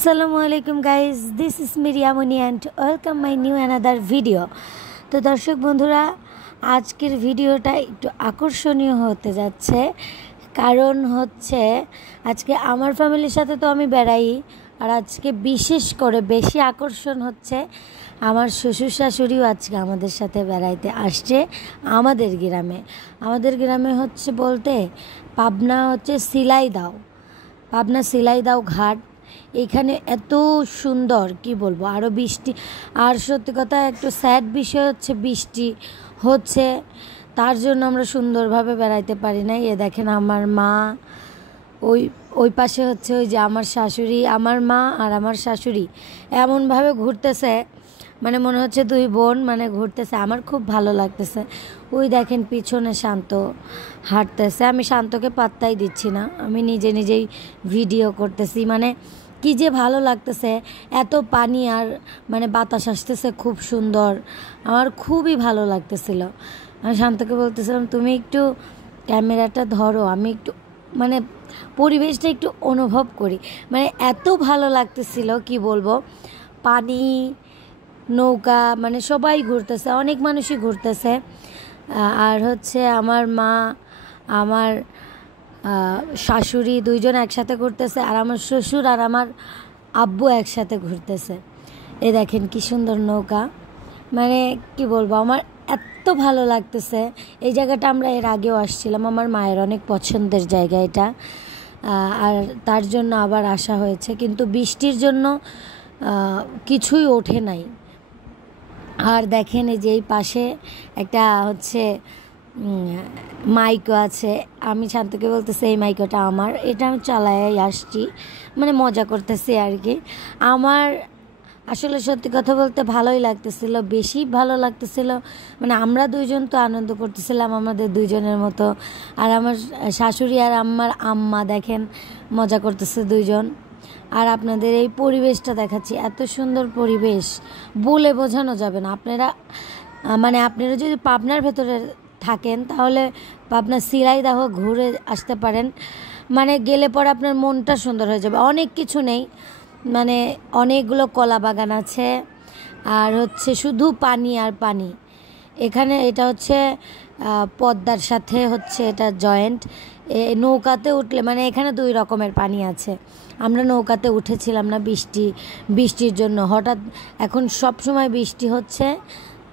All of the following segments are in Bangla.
Assalamualaikum guys, this is Miriamoni and welcome my new another video। তো দর্শক বন্ধুরা, আজকের ভিডিওটা একটু আকর্ষণীয় হতে যাচ্ছে। কারণ হচ্ছে আজকে আমার ফ্যামিলির সাথে তো আমি বেড়াই, আর আজকে বিশেষ করে বেশি আকর্ষণ হচ্ছে আমার শ্বশুর শাশুড়িও আজকে আমাদের সাথে বেড়াইতে আসছে আমাদের গ্রামে হচ্ছে বলতে পাবনা হচ্ছে পাবনা সিলাইদাও ঘাট। এখানে এত সুন্দর কি বলবো, আরও বৃষ্টি, আর সত্যি কথা একটু স্যাড বিষয় হচ্ছে বৃষ্টি হচ্ছে, তার জন্য আমরা সুন্দরভাবে বেড়াইতে পারি না। এ দেখেন আমার মা, ওই পাশে হচ্ছে ওই যে আমার শাশুড়ি, আমার মা আর আমার শাশুড়ি এমনভাবে ঘুরতেছে, মানে মনে হচ্ছে দুই বোন মানে ঘুরতেছে। আমার খুব ভালো লাগতেছে। ওই দেখেন পিছনে শান্ত হাঁটতেছে, আমি শান্তকে পাত্তাই দিচ্ছি না, আমি নিজেই ভিডিও করতেছি। মানে কি যে ভালো লাগতেছে, এত পানি আর মানে বাতাস আসতেছে খুব সুন্দর, আমার খুবই ভালো লাগতেছিল। আমি শান্তকে বলতেছিলাম তুমি একটু ক্যামেরাটা ধরো, আমি একটু মানে পরিবেশটা একটু অনুভব করি। মানে এত ভালো লাগতেছিল কি বলবো, পানি, নৌকা, মানে সবাই ঘুরতেছে, অনেক মানুষই ঘুরতেছে। আর হচ্ছে আমার মা, আমার শাশুড়ি দুইজন একসাথে ঘুরতেছে, আর আমার শ্বশুর আর আমার আব্বু একসাথে ঘুরতেছে। এই দেখেন কি সুন্দর নৌকা, মানে কি বলবো, আমার এত ভালো লাগতেছে। এই জায়গাটা আমরা এর আগেও আসছিলাম, আমার মায়ের অনেক পছন্দের জায়গা এটা, আর তার জন্য আবার আসা হয়েছে, কিন্তু বৃষ্টির জন্য কিছুই ওঠে নাই। আর দেখেন এই যে এই পাশে একটা হচ্ছে মাইকো আছে, আমি শান্তকে বলতেছি এই মাইকোটা আমার, এটা আমি চালাই আসছি, মানে মজা করতেছি আর কি। আমার আসলে সত্যি কথা বলতে ভালোই লাগতেছিল, বেশি ভালো লাগতেছিল। মানে আমরা দুইজন তো আনন্দ করতেছিলাম আমাদের দুইজনের মতো, আর আমার শাশুড়ি আর আমার আম্মা দেখেন মজা করতেছে দুইজন। আর আপনাদের এই পরিবেশটা দেখাচ্ছি, এত সুন্দর পরিবেশ বলে বোঝানো যাবে না। আপনারা যদি পাবনার ভেতরে থাকেন তাহলে পাবনা সিলাইদাহ ঘুরে আসতে পারেন, মানে গেলে পরে আপনার মনটা সুন্দর হয়ে যাবে। অনেক কিছু নেই, মানে অনেকগুলো কলা বাগান আছে, আর হচ্ছে শুধু পানি আর পানি। এখানে এটা হচ্ছে পদ্মার সাথে হচ্ছে এটা জয়েন্ট। নৌকাতে উঠলে মানে এখানে দুই রকমের পানি আছে। আমরা নৌকাতে উঠেছিলাম না বৃষ্টির জন্য, হঠাৎ এখন সব সময় বৃষ্টি হচ্ছে,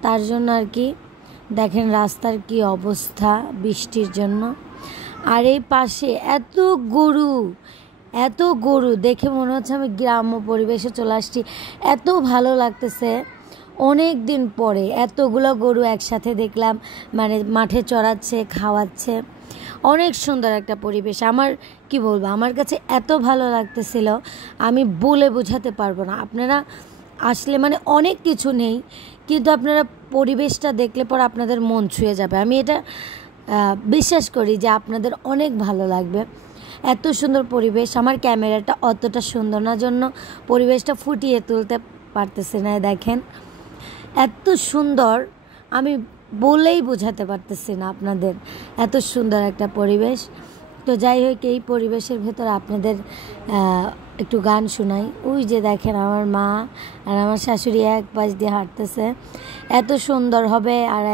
তার জন্য আর কি। দেখেন রাস্তার কি অবস্থা বৃষ্টির জন্য। আর এই পাশে এত গরু দেখে মনে হচ্ছে আমি গ্রাম্য পরিবেশে চলে আসছি, এত ভালো লাগতেছে। অনেক দিন পরে এতগুলো গরু একসাথে দেখলাম, মানে মাঠে চড়াচ্ছে, খাওয়াচ্ছে, অনেক সুন্দর একটা পরিবেশ। আমার কি বলবো, আমার কাছে এত ভালো লাগতেছিল আমি বলে বোঝাতে পারবো না। আপনারা আসলে মানে অনেক কিছু নেই, কিন্তু আপনারা পরিবেশটা দেখলে পর আপনাদের মন ছুঁয়ে যাবে। আমি এটা বিশ্বাস করি যে আপনাদের অনেক ভালো লাগবে। এত সুন্দর পরিবেশ, আমার ক্যামেরাটা অতটা সুন্দর না জন্য পরিবেশটা ফুটিয়ে তুলতে পারতেছে না। দেখেন এত সুন্দর, আমি বলেই বোঝাতে পারতেছি না আপনাদের, এত সুন্দর একটা পরিবেশ। তো যাই হোক, এই পরিবেশের ভেতর আপনাদের একটু গান শোনাই। ওই যে দেখেন আমার মা আর আমার শাশুড়ি এক পাশ দিয়ে হাঁটতেছে। এত সুন্দর হবে আর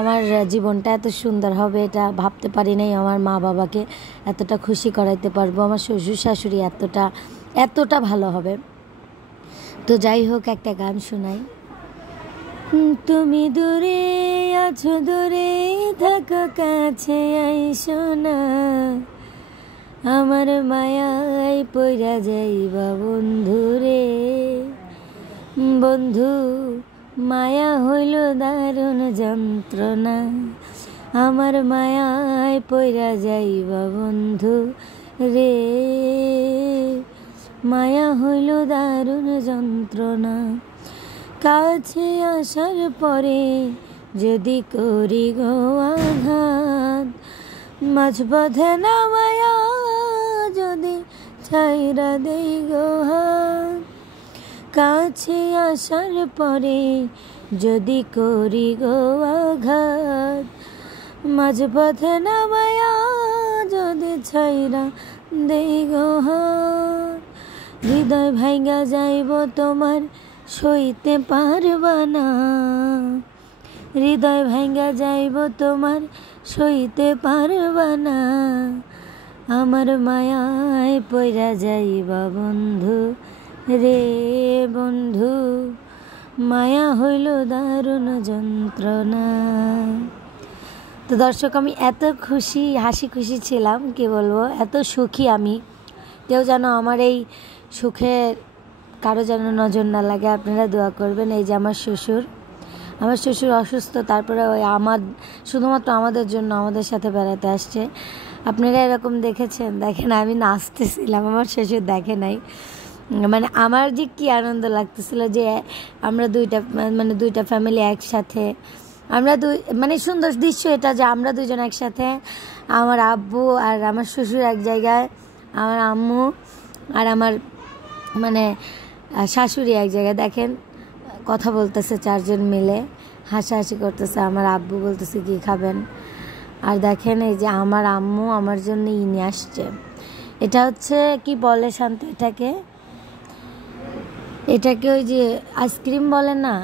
আমার জীবনটা এত সুন্দর হবে এটা ভাবতে পারি নাই। আমার মা বাবাকে এতটা খুশি করাইতে পারবো, আমার শ্বশুর শাশুড়ি এতটা ভালো হবে। তো যাই হোক, একটা গান শোনাই। তুমি দূরে আছো, দূরে থাকো, কাছে আইসো না, আমার মায়ায় পইরা যাইবা বন্ধু রে। বন্ধু মায়া হইল দারুণ যন্ত্রণা, আমার মায়ায় পইরা যাইবা বন্ধু রে, মায়া হইল দারুণ যন্ত্রণা। কাছে আসার পরে যদি করি গো আঘাত, মাঝপথে নামায়া যদি ছাইরা দেই গো হাত। কাছে আসার পরে যদি করি গো আঘাত, মাঝপথে নামায়া যদি ছাইরা দেই গো হাত। হৃদয় ভাঙ্গা যাইব তোমার সইতে পারবা না, হৃদয় ভাঙ্গা যাইব তোমার সইতে পারবা না, আমার মায়ায় পইরা যাইবা বন্ধু রে বন্ধু, মায়া হইল দারুণ যন্ত্রণা। তো দর্শক, আমি এত খুশি, হাসি খুশি ছিলাম, কি বলবো, এত সুখী আমি। কেউ যেন আমার এই সুখের কারো যেন নজর না লাগে, আপনারা দোয়া করবেন। এই যে আমার শ্বশুর অসুস্থ, তারপরে ওই শুধুমাত্র আমাদের জন্য আমাদের সাথে বেড়াতে আসছে। আপনারা এরকম দেখেছেন? দেখেন, আমি নাচতেছিলাম, আমার শ্বশুর দেখে নাই। মানে আমার যে কী আনন্দ লাগতেছিল যে আমরা দুইটা ফ্যামিলি একসাথে, মানে সুন্দর দৃশ্য এটা যে আমরা দুজন একসাথে, আমার আব্বু আর আমার শ্বশুর এক জায়গায়, আমার আম্মু আর আমার মানে শাশুড়ি এক জায়গায়। দেখেন, কথা বলতেছে, চারজন মিলে হাসাহাসি করতেছে। আমার আব্বু বলতেছে কি খাবেন, আর দেখেন এই যে আমার আম্মু আমার জন্য নিয়ে আসছে। এটা হচ্ছে কি বলে শান্ত, এটাকে ওই যে আইসক্রিম বলে না,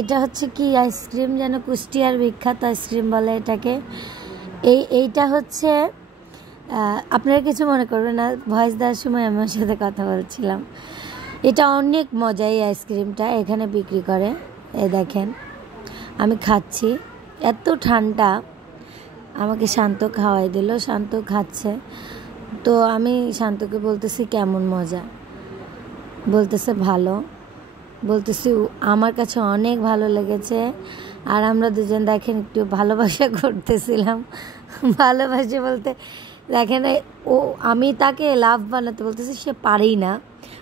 এটা হচ্ছে কি আইসক্রিম যেন, কুষ্টিয়ার বিখ্যাত আইসক্রিম বলে এটাকে। এইটা হচ্ছে, আপনারা কিছু মনে করবেন না, ভয়েস দেওয়ার সময় আমার সাথে কথা বলছিলাম। এটা অনেক মজা, এই আইসক্রিমটা এখানে বিক্রি করে। এই দেখেন, আমি খাচ্ছি, এত ঠান্ডা। আমাকে শান্ত খাওয়াই দিল, শান্ত খাচ্ছে। তো আমি শান্তকে বলতেছি কেমন মজা, বলতেছে ভালো, বলতেছি আমার কাছে অনেক ভালো লেগেছে। আর আমরা দুজন দেখেন একটু ভালোবাসা করতেছিলাম। ভালোবাসে বলতে দেখেন, আমি তাকে লাভ বানাতে বলতেছি, সে পারেই না,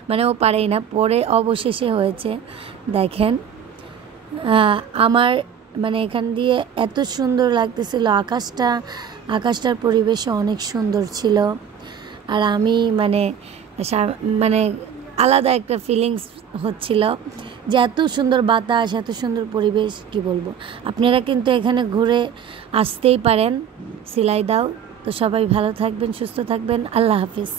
মানে ও পারেই না। পরে অবশেষে হয়েছে। দেখেন, আমার মানে এখান দিয়ে এত সুন্দর লাগতেছিল, আকাশটার পরিবেশও অনেক সুন্দর ছিল। আর আমি মানে আলাদা একটা ফিলিংস হচ্ছিল যে এত সুন্দর বাতাস, এত সুন্দর পরিবেশ, কি বলবো। আপনারা কিন্তু এখানে ঘুরে আসতেই পারেন, সিলাই দাও। তো সবাই ভালো থাকবেন, সুস্থ থাকবেন, আল্লাহ হাফিজ।